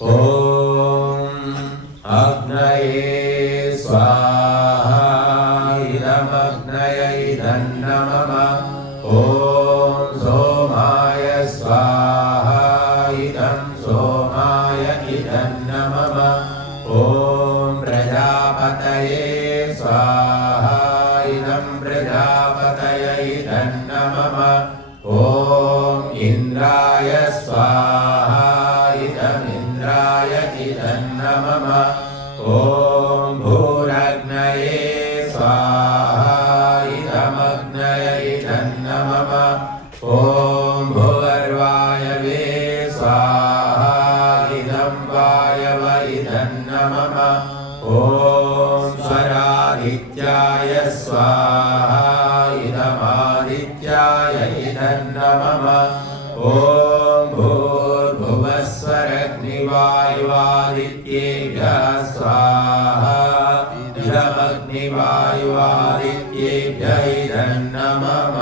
ॐ अग्नये स्वाहा इदमग्नये इदन्नमः ॐ सोमाय स्वाहा इदं सोमाय इदन्नमः ॐ प्रजापतये स्वाहा इदं प्रजापतये इदन्नमः ॐ इन्द्राय स्वाहा इदमिन्द्राय इदन्नमः ॐ भूरग्नये स्वाहा इदमग्नये इदन्नमः ॐ भुवर्वायवे स्वाहा इदं वायवे इदन्नमः ॐ स्वरादित्याय स्वाहा इदमादित्याय इदन्नमः ॐ भूर्भुवस्वरग्निवायुवादित्येभ्यः स्वाहा इदमग्निवायुवादित्येभ्यः इदन्नमः